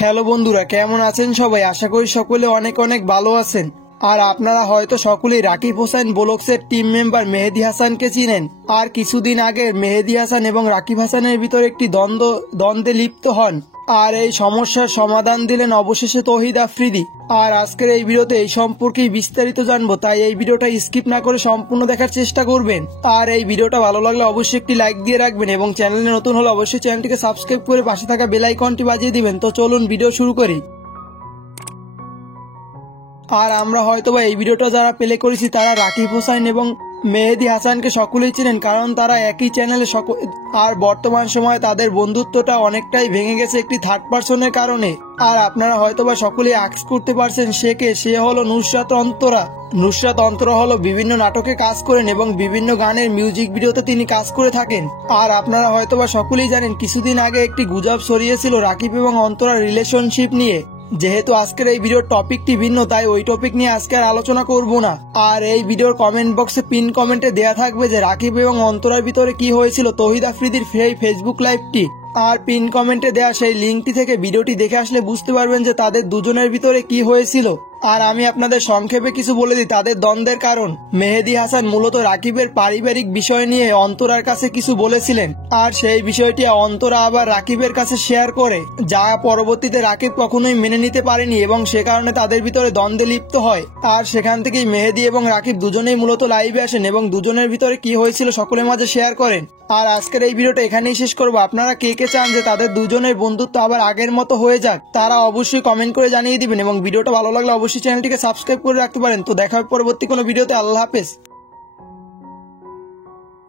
Hello বন্ধুরা, কেমন আছেন সবাই? আশা করি সকলে অনেক অনেক ভালো আছেন। আর আপনারা হয়তো সকলেই রাকিব হোসেন ব্লগসের টিম মেম্বার মেহেদী হাসানকে চিনেন। আর কিছুদিন আগে মেহেদী হাসান এবং রাকিব হাসানের ভিতরে একটি দ্বন্দ্বে লিপ্ত হন। আর এই সমস্যার সমাধান দিলেন অবশেষে তৌহিদ আফ্রিদি। আর আজকের এই ভিডিওতে এই সম্পর্কেই বিস্তারিত জানবো, তাই এই ভিডিওটা স্কিপ না করে সম্পূর্ণ দেখার চেষ্টা করবেন। আর এই ভিডিওটা ভালো লাগলে অবশ্যই একটি লাইক দিয়ে রাখবেন এবং চ্যানেলে নতুন হলে অবশ্যই চ্যানেলটিকে সাবস্ক্রাইব করে পাশে থাকা বেল আইকনটি বাজিয়ে দিবেন। তো চলুন ভিডিও শুরু করি। আর আমরা হয়তোবা এই ভিডিওটা যারা প্লে করেছি তারা রাকিব হোসেন এবং মেহেদী হাসানকে সকলেই চিনেন, কারণ তারা একই চ্যানেলে আর বর্তমান সময়ে তাদের বন্ধুত্বটা অনেকটাই ভেঙে গেছে একটি থার্ড পার্সনের কারণে। আর আপনারা হয়তোবা সকলেই আক্স করতে পারছেন সে হলো নুসরাত অন্তরা। নুসরাত অন্তরা হলো বিভিন্ন নাটকে কাজ করেন এবং বিভিন্ন গানের মিউজিক ভিডিওতে তিনি কাজ করে থাকেন। আর আপনারা হয়তোবা সকলেই জানেন কিছুদিন আগে একটি গুজব ছড়িয়েছিল রাকিব এবং অন্তরার রিলেশনশিপ নিয়ে। যেহেতু আজকের এই ভিডিওর টপিকটি ভিন্ন, তাই ওই টপিক নিয়ে আজকে আর আলোচনা করব না। আর এই ভিডিওর কমেন্ট বক্সে পিন কমেন্টে দেয়া থাকবে যে রাকিব এবং অন্তরার ভিতরে কি হয়েছিল তৌহিদ আফ্রিদির সেই ফেসবুক লাইভটি। আর পিন কমেন্টে দেয়া সেই লিঙ্কটি থেকে ভিডিওটি দেখে আসলে বুঝতে পারবেন যে তাদের দুজনের ভিতরে কি হয়েছিল। আর আমি আপনাদের সংক্ষেপে কিছু বলে দিই তাদের দ্বন্দ্বের কারণ। মেহেদী হাসান মূলত রাকিবের পারিবারিক বিষয় নিয়ে অন্তরার কাছে কিছু বলেছিলেন, আর সেই বিষয়টি অন্তরা আবার রাকিবের কাছে শেয়ার করে, যা পরবর্তীতে রাকিব কখনোই মেনে নিতে পারেনি এবং সে কারণে তাদের ভিতরে দ্বন্দ্বে লিপ্ত হয়। আর সেখান থেকেই মেহেদী এবং রাকিব দুজনেই মূলত লাইভে আসেন এবং দুজনের ভিতরে কি হয়েছিল সকলের মাঝে শেয়ার করেন। আর আজকের এই ভিডিওটা এখানেই শেষ করবো। আপনারা কে কে চান যে তাদের দুজনের বন্ধুত্ব আবার আগের মতো হয়ে যাক, তারা অবশ্যই কমেন্ট করে জানিয়ে দিবেন এবং ভিডিওটা ভালো লাগলে অবশ্যই চ্যানেলটিকে সাবস্ক্রাইব করে রাখতে পারেন। তো দেখা হবে পরবর্তী কোনো ভিডিওতে। আল্লাহ হাফেজ।